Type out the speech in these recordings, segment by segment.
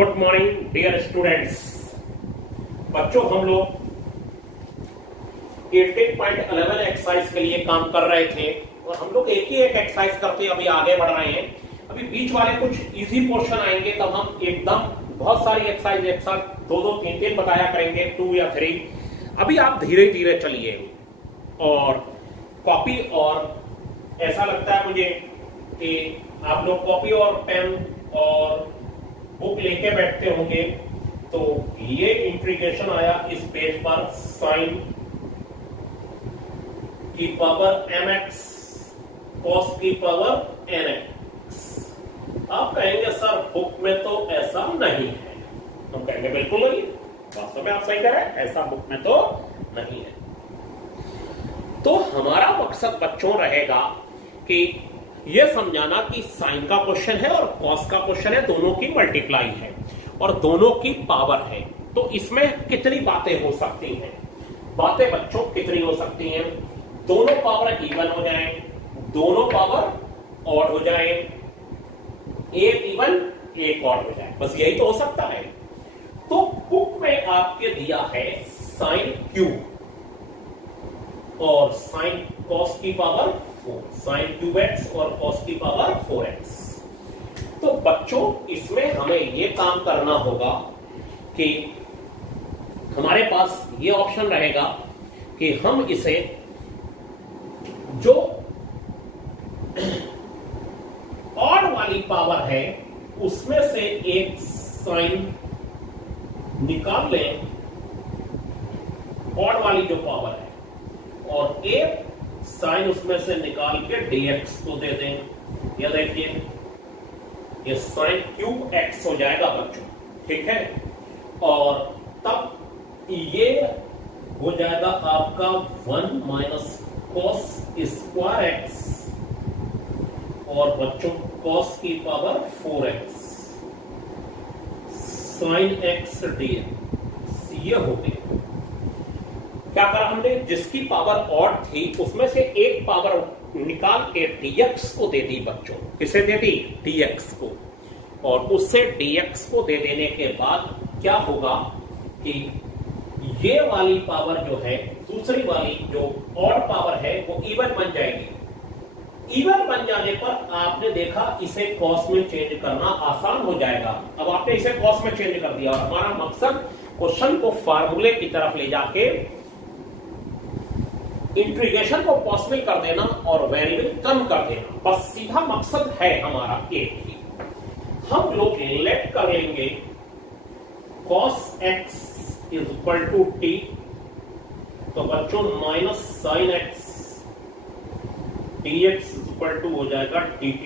Good morning dear students. बच्चों, हम लोग 18.11 एक्सरसाइज के लिए काम कर रहे थे और हम लोग एक ही एक एक्सरसाइज करते अभी आगे बढ़ रहे हैं। अभी बीच वाले कुछ इजी पोर्शन आएंगे, तब हम एकदम बहुत सारी एक्सरसाइज एक साथ दो तीन बताया करेंगे, 2 या 3। अभी आप धीरे धीरे चलिए और कॉपी, और ऐसा लगता है मुझे कि आप लोग कॉपी और पेन और बुक लेके बैठते होंगे। तो ये इंटीग्रेशन आया इस पेज पर, साइन की पावर mx कॉस की पावर nx। आप कहेंगे सर बुक में तो ऐसा नहीं है। हम कहेंगे बिल्कुल नहीं, वास्तव में आप सही कह रहे हैं, ऐसा बुक में तो नहीं है। तो हमारा मकसद बच्चों रहेगा कि यह समझाना कि साइन का क्वेश्चन है और कॉस का क्वेश्चन है, दोनों की मल्टीप्लाई है और दोनों की पावर है। तो इसमें कितनी बातें हो सकती हैं? बातें बच्चों कितनी हो सकती हैं? दोनों पावर इवन हो जाए, दोनों पावर ऑड हो जाए, एक इवन एक ऑड हो जाए, बस यही तो हो सकता है। तो बुक में आपके दिया है साइन क्यूब और साइन कॉस की पावर 4, साइन क्यूब एक्स और कॉस की पावर 4x। तो बच्चों इसमें हमें यह काम करना होगा कि हमारे पास यह ऑप्शन रहेगा कि हम इसे जो ऑड वाली पावर है उसमें से एक साइन निकाल लें, ऑड वाली जो पावर है, और एक साइन उसमें से निकाल के dx को दे दें। यह देखिए, ये साइन क्यूब x हो जाएगा बच्चों, ठीक है। और तब ये हो जाएगा आपका 1 माइनस कॉस स्क्वायर एक्स और बच्चों कॉस की power 4x sign x dx। ये हो गया। क्या करा हमने? जिसकी पावर ऑड थी उसमें से एक पावर निकाल के dx को दे दी बच्चों। किसे दे दी? dx को। और उससे dx को दे देने के बाद क्या होगा कि ये वाली पावर जो है, दूसरी वाली जो ऑड पावर है, वो इवन बन जाएगी। इवन बन जाने पर आपने देखा इसे कॉस में चेंज करना आसान हो जाएगा। अब आपने इसे कॉस में चेंज कर दिया और हमारा मकसद क्वेश्चन को फार्मूले की तरफ ले जाके इंटीग्रेशन को पॉसिबल कर देना और वेरिएबल कम कर देना, बस सीधा मकसद है हमारा एक ही। हम लोग लेट कर लेंगे cos x is equal to t, तो बच्चों minus sine x dx is equal to हो जाएगा dt।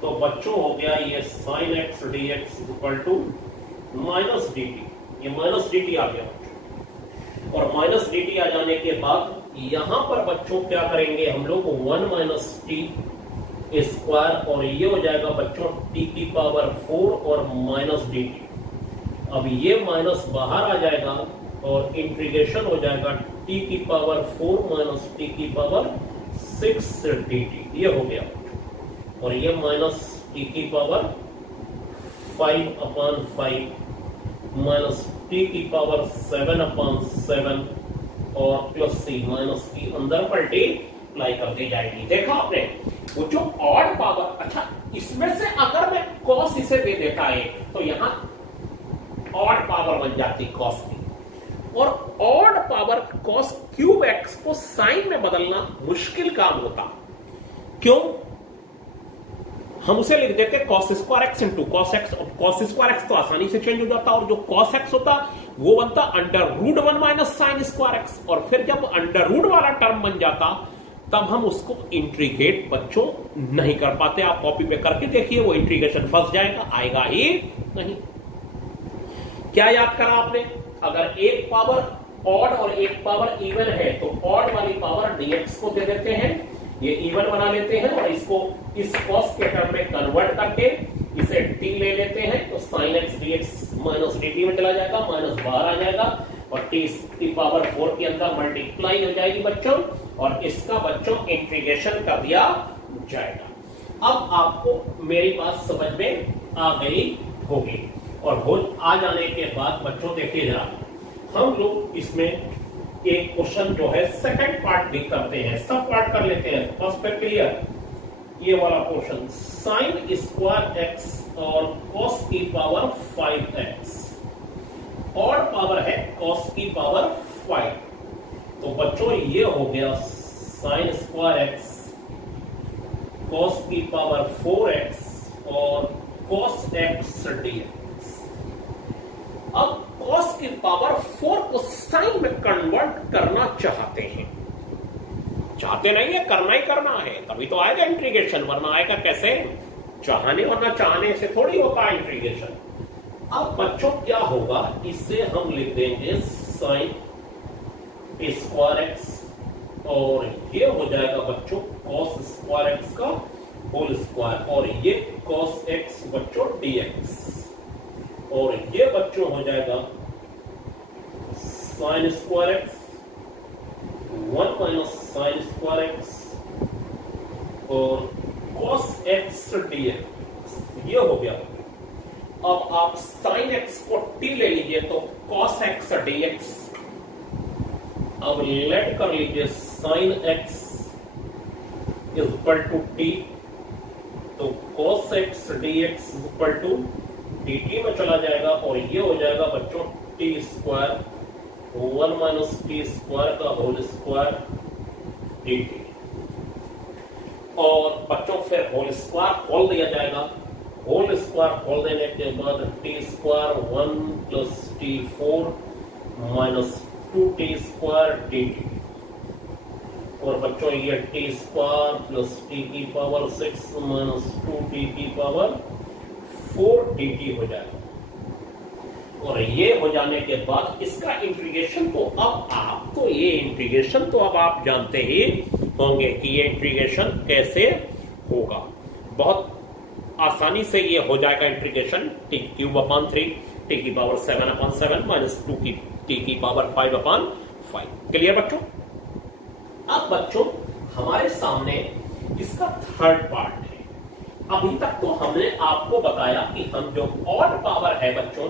तो बच्चों हो गया ये sine x dx is equal to minus dt। ये माइनस dt आ गया और माइनस dt आ जाने के बाद यहां पर बच्चों क्या करेंगे हम लोग? 1 माइनस टी स्क्वायर, और ये हो जाएगा बच्चों t की पावर 4 और माइनस डी टी। अब ये माइनस बाहर आ जाएगा और इंटीग्रेशन हो जाएगा t की पावर 4 माइनस t की पावर 6 डी टी। ये हो गया और ये माइनस t की पावर 5/5 माइनस t की पावर 7/7 और प्लस सी माइनस की अंदर मल्टीप्लाई कर दी जाएगी। देखा आपने वो जो ऑड पावर। अच्छा, इसमें से अगर मैं कॉस इसे दे देता है तो यहां ऑड पावर बन जाती कॉस की, और odd power cos cube x को साइन में बदलना मुश्किल काम होता। क्यों? हम उसे लिख देते cos square x into cos x, और कॉस स्क्वायर एक्स तो आसानी से चेंज हो जाता, और जो कॉस एक्स होता वो बनता under root 1 minus sine square x. और फिर जब अंडर रूट वाला टर्म बन जाता तब हम उसको इंटीग्रेट बच्चों नहीं कर पाते। आप कॉपी पे करके देखिए, वो इंटीग्रेशन फंस जाएगा, आएगा ही नहीं। क्या याद करा आपने? अगर एक पावर ऑड और एक पावर इवन है तो ऑड वाली पावर dx को दे देते हैं, ये इवन बना लेते हैं और इसको इस कॉस के टर्म में कन्वर्ट करके इसे t ले लेते हैं, तो sin x dx minus dt में चला जाएगा, माइनस बाहर आ जाएगा और t की पावर 4 के अंदर मल्टीप्लाई हो जाएगी बच्चों, और इसका बच्चों इंटीग्रेशन कर दिया जाएगा। अब आपको मेरी बात समझ में आ गई होगी। और होल आ जाने के बाद बच्चों देखिए जरा, हम लोग इसमें एक क्वेश्चन जो है सेकंड पार्ट भी करते हैं, सब पार्ट कर लेते हैं। फर्स्ट पे क्लियर, ये वाला क्वेश्चन साइन स्क्वायर एक्स और कॉस की पावर 5x, और पावर है कॉस की पावर 5। तो बच्चों ये हो गया साइन स्क्वायर एक्स, कॉस की पावर 4x और कॉस एक्स dx। अब कॉस की पावर 4 को साइन में कन्वर्ट करना चाहते हैं, चाहते नहीं है, करना ही करना है, तभी तो आएगा इंटीग्रेशन, वरना आएगा कैसे? चाहने वरना चाहने से थोड़ी होता है इंटीग्रेशन। अब बच्चों क्या होगा, इसे हम लिख देंगे साइन स्क्वायर एक्स, और ये हो जाएगा बच्चों कॉस स्क्वायर एक्स का होल स्क्वायर, और ये कॉस एक्स बच्चों dx, और ये बच्चों हो जाएगा sign square x 1 minus sine square x और कॉस एक्स dx, ये हो गया। अब आप साइन एक्स को t ले लीजिए तो कॉस एक्स dx, अब लेट कर लीजिए sine x is equal to t, तो cos x dx is equal to dt में चला जाएगा, और ये हो जाएगा बच्चों t square 1 minus t square का होल स्क्वायर dt, और बच्चों फिर होल स्क्वायर खोल दिया जाएगा। होल स्क्वायर खोल देने के बाद T square 1 plus T 4 minus 2t square dt, और बच्चों ये टी स्क्वायर प्लस टी की पावर 6 माइनस 2t की पावर 4 dt हो जाएगा। और ये हो जाने के बाद इसका इंटीग्रेशन, तो अब आपको ये इंटीग्रेशन तो अब आप जानते ही होंगे कि ये इंटीग्रेशन कैसे होगा। बहुत आसानी से ये हो जाएगा integration, T cube upon 3 T की पावर 7 अपॉन 7 माइनस 2 की टी की पावर 5 अपॉन 5। क्लियर बच्चों? अब बच्चों हमारे सामने इसका थर्ड पार्ट है। अभी तक तो हमने आपको बताया कि हम जो ऑड पावर है बच्चों,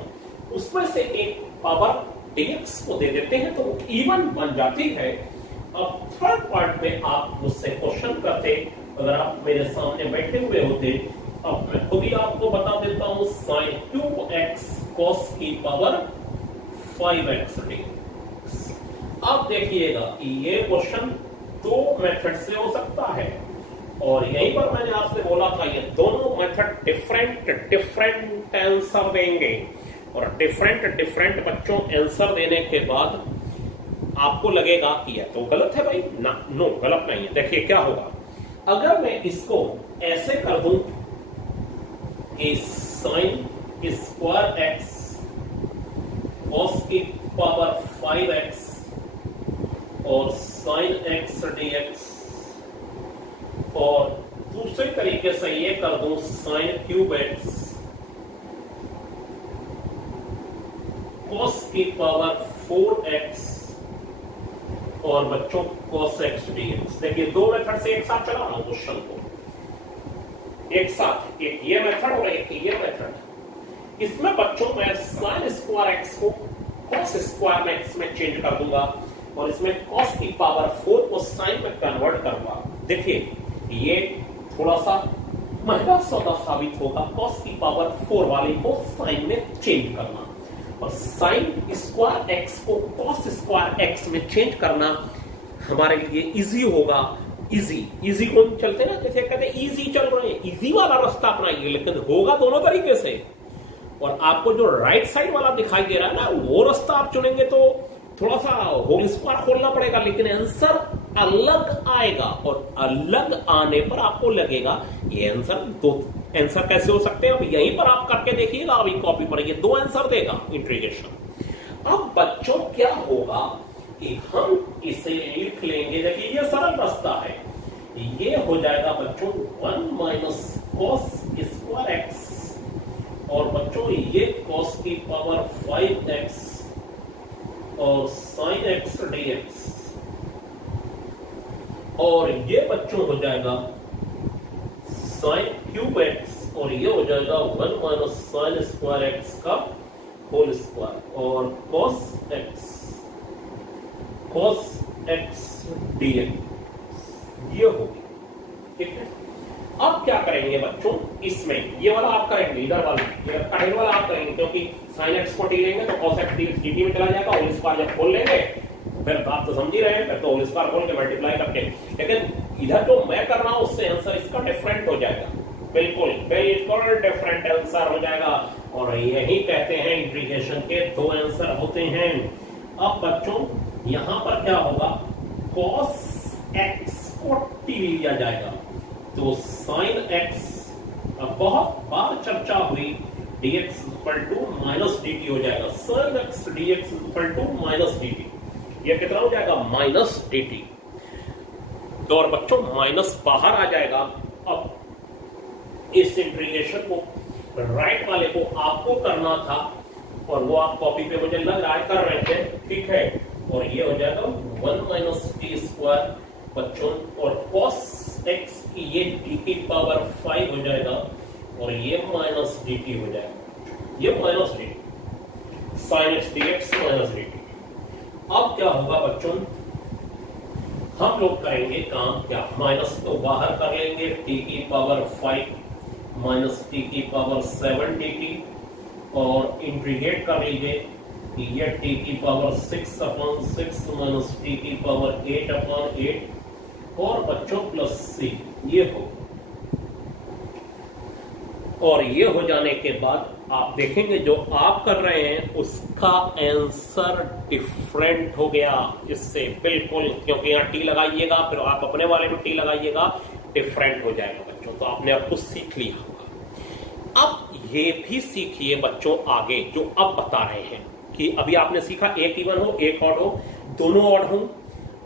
उसमें से एक पावर dx को दे देते हैं तो वो इवन बन जाती है। अब थर्ड पार्ट में आप मुझसे क्वेश्चन करते, अगर आप मेरे सामने बैठे हुए होते, अब मैं खुद ही आपको बता देता हूं साइन 2x कॉस की पावर 5x dx। अब देखिएगा कि ये क्वेश्चन दो मेथड से हो सकता है, और यहीं पर मैंने आपसे बोला था ये दोनों मेथड डिफरेंट आंसर देंगे, और डिफरेंट बच्चों आंसर देने के बाद आपको लगेगा कि यह तो गलत है भाई ना, नो गलत नहीं है। देखिए क्या होगा, अगर मैं इसको ऐसे कर दूं कि साइन स्क्वायर एक्स कॉस की पावर 5x और साइन एक्स dx, और दूसरे तरीके से ये कर दूं साइन क्यूब एक्स कॉस की पावर 4x और बच्चों कॉस एक्स dx। देखिए दो मेथड से एक साथ चला रहा हूं क्वेश्चन को, एक साथ, एक ये मेथड और एक ये मेथड। इसमें बच्चों मैं साइन स्क्वायर एक्स को कॉस स्क्वायर एक्स में चेंज कर दूंगा, और इसमें कॉस की पावर 4 को साइन में कन्वर्ट करूंगा। देखिए ये थोड़ा सा महंगा सौदा साबित होगा, कॉस की पावर 4 वाले को साइन में चेंज करना, और साइन स्क्वायर एक्स को कॉस स्क्वायर एक्स में चेंज करना हमारे लिए इजी होगा। इजी को चलते ना, जैसे कहते हैं इजी चल रहे हैं, इजी वाला रास्ता अपनाइए, लेकिन होगा दोनों तरीके से। और आपको जो राइट साइड वाला दिखाई दे रहा है ना, वो रास्ता आप चुनेंगे तो थोड़ा सा होल स्क्वायर खोलना पड़ेगा, लेकिन आंसर अलग आएगा, और अलग आने पर आपको लगेगा ये आंसर दो आंसर कैसे हो सकते हैं। अब यहीं पर आप करके देखिएगा, अभी कॉपी पर ये दो आंसर देगा इंटीग्रेशन। अब बच्चों क्या होगा कि हम इसे लिख लेंगे, देखिए ये सरल रास्ता है, ये हो जाएगा बच्चों 1 माइनस कॉस स्क्वायर एक्स, और बच्चों ये कॉस की पावर 5x और साइन एक्स dx, और ये बच्चों हो जाएगा साइन क्यूब एक्स और ये हो जाएगा 1 माइनस साइन स्क्वायर एक्स का होल स्क्वायर और कॉस एक्स डीएक्स ये होगी। ठीक है, अब क्या करेंगे बच्चों, इसमें ये वाला आप करेंगे, इधर वाला कठिन वाला आप करेंगे, क्योंकि साइन एक्स को टी लेंगे तो कॉस एक्स डी में चला जाएगा, होल स्क्वायर जब खोल लेंगे फिर बात तो समझ ही रहे हैं, फिर तो होल स्क्वायर खोल के मल्टीप्लाई करके, लेकिन इधर जो मैं कर रहा हूं उससे आंसर इसका डिफरेंट हो जाएगा, बिल्कुल बिल्कुल डिफरेंट आंसर हो जाएगा। और यही कहते हैं इंटीग्रेशन के दो आंसर होते हैं। अब बच्चों यहां पर क्या होगा, cos x को t लिया जाएगा तो sin x, बहुत बार चर्चा हुई, dx equal to minus dt हो जाएगा, sin x dx equal to minus dt, ये कितना हो जाएगा माइनस dt। तो और बच्चों माइनस बाहर आ जाएगा। अब इस इंटीग्रेशन को राइट वाले को आपको करना था और वो आप कॉपी पे मुझे लग रहा है कर रहे थे, ठीक है, और ये हो जाएगा 1 माइनस टी स्क्वायर बच्चों, और cos x की ये t की पावर 5 हो जाएगा और ये माइनस dt हो जाएगा, ये minus dt, sin x dx minus dt। अब क्या होगा बच्चों, हम लोग करेंगे काम क्या, माइनस तो बाहर कर लेंगे, t की पावर 5 माइनस टी की पावर 7 dt और इंटीग्रेट कर लीजिए, ये टी की पावर 6/6 माइनस टी की पावर 8/8 और बच्चों प्लस सी ये हो। और ये हो जाने के बाद आप देखेंगे जो आप कर रहे हैं उसका आंसर डिफरेंट हो गया इससे बिल्कुल, क्योंकि यहाँ टी लगाइएगा फिर आप अपने वाले में टी लगाइएगा, डिफरेंट हो जाएगा बच्चों। तो आपने अब कुछ सीख लिया होगा। अब ये भी सीखिए बच्चों आगे जो अब बता रहे हैं कि अभी आपने सीखा एक इवन हो एक ऑड हो दोनों ऑड हो,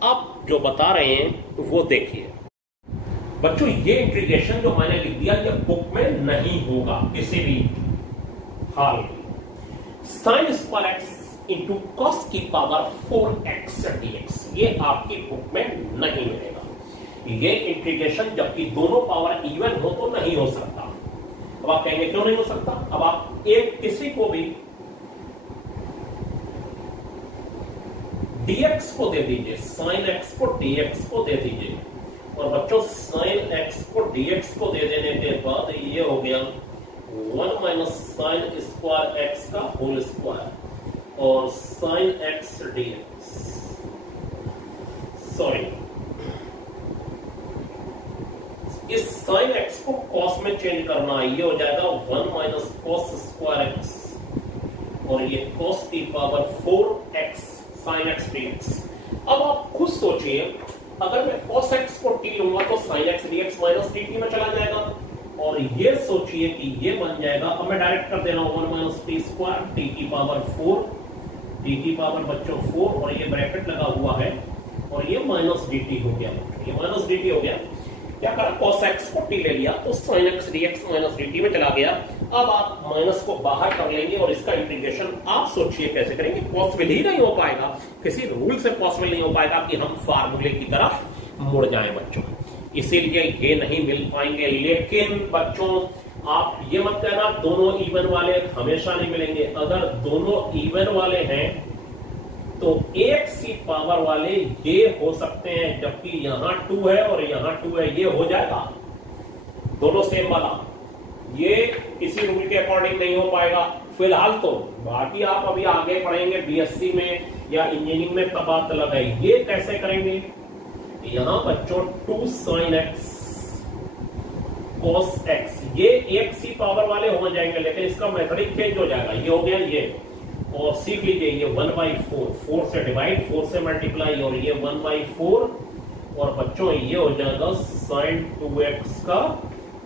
अब जो बता रहे हैं वो देखिए बच्चों। ये इंटीग्रेशन जो मैंने लिख दिया ये बुक में नहीं होगा किसी भी हाल में। Sign square x into cos की पावर 4x dx ये आपकी बुक में नहीं मिलेगा। ये इंटीग्रेशन जबकि दोनों पावर इवन हो तो नहीं हो सकता। अब आप कहेंगे क्यों नहीं हो सकता, अब आप एक किसी को भी dx को दे दीजिए, sin x को dx को दे दीजिए, और बच्चों sin x को dx को दे देने के बाद ये हो गया 1 माइनस साइन स्क्वायर एक्स का होल स्क्वायर और sin x dx, सॉरी इस sin x को cos में चेंज करना है, ये हो जाएगा 1 माइनस cos स्क्वायर एक्स और ये cos की power 4x sin x dx। अब आप खुद सोचिए अगर मैं cos x को t लूंगा तो sin x dx minus dt में चला जाएगा, और ये सोचिए कि ये बन जाएगा, अब मैं डायरेक्ट कर दे रहा हूं 1 माइनस टी स्क्वायर टी की पावर 4 टी की पावर बच्चों 4 और ये ब्रैकेट लगा हुआ है और ये माइनस dt हो गया, ये माइनस dt हो गया। क्या करा, cos x को t ले लिया तो sin x dx minus dt में चला गया। अब आप माइनस को बाहर कर लेंगे और इसका इंटीग्रेशन आप सोचिए कैसे करेंगे, पॉसिबल ही नहीं हो पाएगा, किसी रूल से पॉसिबल नहीं हो पाएगा कि हम फार्मूले की तरफ मुड़ जाएं बच्चों, इसीलिए ये नहीं मिल पाएंगे। लेकिन बच्चों आप ये मत कहना दोनों इवन वाले हमेशा नहीं मिलेंगे, अगर दोनों इवन वाले हैं तो एक सी पावर वाले ये हो सकते हैं, जबकि यहां 2 है और यहां 2 है, ये हो जाएगा दोनों सेम वाला, ये किसी रूल के अकॉर्डिंग नहीं हो पाएगा फिलहाल तो, बाकी आप अभी आगे पढ़ेंगे बीएससी में या इंजीनियरिंग में तब बात अलग है। ये कैसे करेंगे, यहां बच्चों 2 sin x cos x ये एक सी पावर वाले हो जाएंगे, लेकिन इसका मेथड ही चेंज हो जाएगा, ये हो गया ये, और सीख लीजिए ये 1/4 4 से डिवाइड 4 से मल्टीप्लाई और ये 1/4 और बच्चों ये हो जाएगा sin 2x का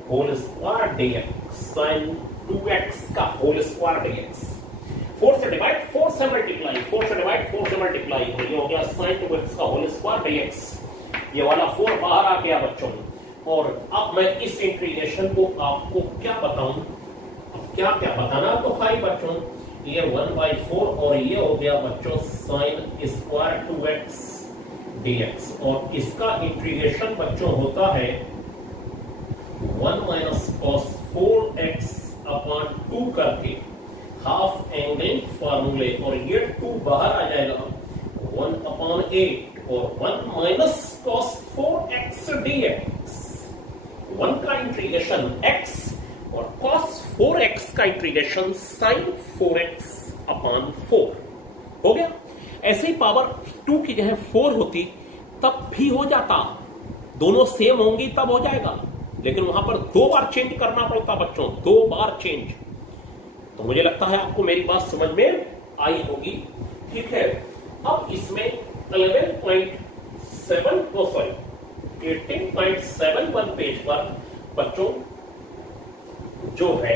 whole square dx, sin 2x का होल स्क्वायर dx, 4 से डिवाइड 4 से मल्टीप्लाई 4 से डिवाइड 4 से मल्टीप्लाई और ये हो गया sin 2x का होल स्क्वायर dx, ये वाला 4 बाहर आ गया बच्चों। और अब मैं इस इंटीग्रेशन को आपको क्या बताऊं, अब क्या क्या बताना तो भाई बच्चों, ये 1/4 और ये हो गया बच्चों sin स्क्वायर 2x dx और इसका इंटीग्रेशन बच्चों होता है 1 माइनस cos 4x अपॉन 2 करके हाफ एंगल फॉर्मूले, और ये 2 बाहर आ जाएगा 1/8 और 1 माइनस cos 4x dx। 1 का इंटीग्रेशन x और cos 4x का इंटीग्रेशन sin 4x अपॉन 4 हो गया। ऐसे ही पावर 2 की जगह 4 होती तब भी हो जाता, दोनों सेम होंगी तब हो जाएगा, लेकिन वहां पर 2 बार चेंज करना पड़ता बच्चों, 2 बार चेंज। तो मुझे लगता है आपको मेरी बात समझ में आई होगी। ठीक है, अब इसमें 18.71 पेज पर बच्चों जो है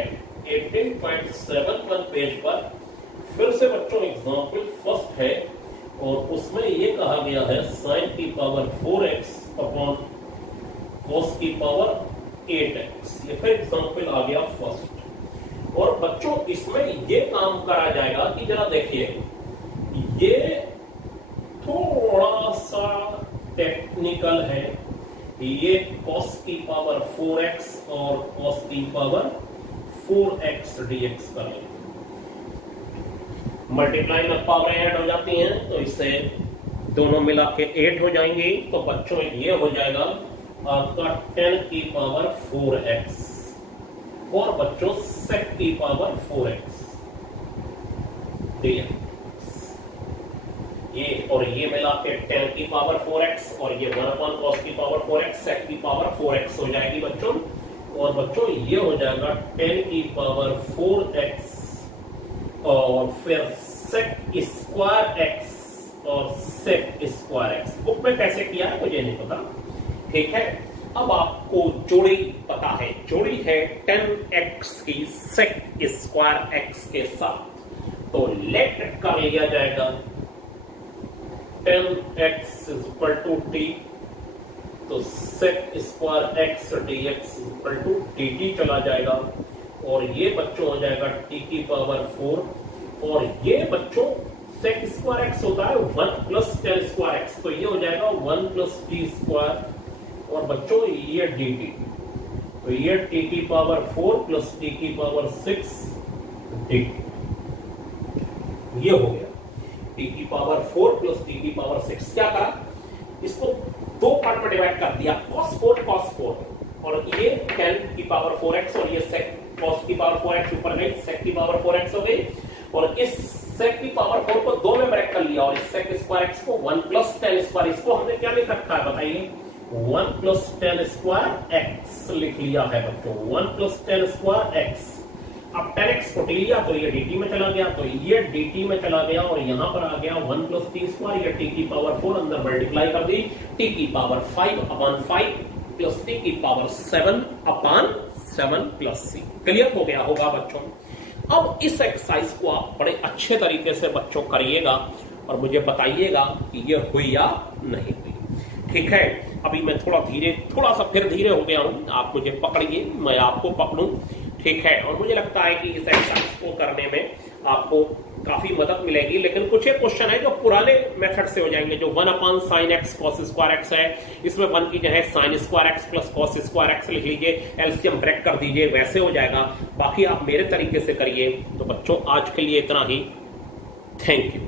18.71 पेज पर फिर से बच्चों एग्जाम्पल फर्स्ट है, और उसमें ये कहा गया है sin की पावर 4x अपॉन cos की पावर 8x। ये फिर एग्जाम्पल आ गया फर्स्ट। और बच्चों इसमें ये काम करा जाएगा कि जरा देखिए, ये थोड़ा सा टेक्निकल है। ये cos की पावर 4x और cos की पावर 4x dx करें, मल्टीप्लाई में पावर ऐड हो जाती हैं तो इससे दोनों मिला के 8 हो जाएंगे। तो बच्चों ये हो जाएगा आपका 10 की पावर 4x और बच्चों sec की पावर 4x ये, और ये मिला के 10 की पावर 4x और ये 1 cos की पावर 4x sec की पावर 4x हो जाएगी बच्चों। और बच्चों ये हो जाएगा 10 की पावर 4x और फिर sec स्क्वायर x और sec स्क्वायर x। बुक में कैसे किया है मुझे नहीं पता। ठीक है, अब आपको जोड़ी पता है, जोड़ी है 10x की sec स्क्वायर x के साथ, तो लेट कर लिया जाएगा 10x is equal to t, तो sec square x dx equal to dt चला जाएगा, और ये बच्चों हो जाएगा t की पावर 4, और ये बच्चों sec स्क्वायर x होता है 1 प्लस 10 स्क्वायर x, तो ये हो जाएगा 1 प्लस t स्क्वायर, और बच्चों ये dt, तो ये t की पावर 4 प्लस t की पावर 6 dt, ये हो गया t की पावर 4 प्लस t की पावर 6। क्या करा, इसको 2 पार्ट में डिवाइड कर दिया, cos 4, और ये 10 की पावर 4x और ये sec cos की पावर 4x ऊपर गई, sec की पावर 4x हो गई, और इस sec की पावर 4 को 2 में ब्रेक कर लिया, और इस sec स्क्वायर x को 1 प्लस 10 स्क्वायर, इसको हमने क्या लिख रखा है बताइए, 1 प्लस 10 स्क्वायर x लिख लिया है बच्चों, 1 प्लस 10 स्क्वायर x। अब 10x को लिया तो ये dt में चला गया, तो ये dt में चला गया, और यहां पर आ गया 1 प्लस t स्क्वायर, ये t की पावर 4 अंदर मल्टीप्लाई कर दी, t की पावर 5 अपॉन 5 प्लस t की power 7 upon 7 plus c। Clear हो गया होगा बच्चों। अब इस एक्सरसाइज को आप बड़े अच्छे तरीके से बच्चों करिएगा और मुझे बताइएगा कि ये हुई या नहीं हुई। ठीक है, अभी मैं थोड़ा सा फिर धीरे हो गया हूं, आप मुझे पकड़िए, मैं आपको पकड़ूं। ठीक है, और मुझे लगता है कि इस एक्सरसाइज को करने में आपको काफी मदद मिलेगी, लेकिन कुछ एक क्वेश्चन है जो पुराने मेथड से हो जाएंगे, जो 1 upon sine x cos square x है, इसमें 1 की जगह sign square x plus cos square x लिख लीजिए, एलसीएम ब्रेक कर दीजिए, वैसे हो जाएगा। बाकी आप मेरे तरीके से करिए। तो बच्चों आज के लिए इतना ही, थैंक यू।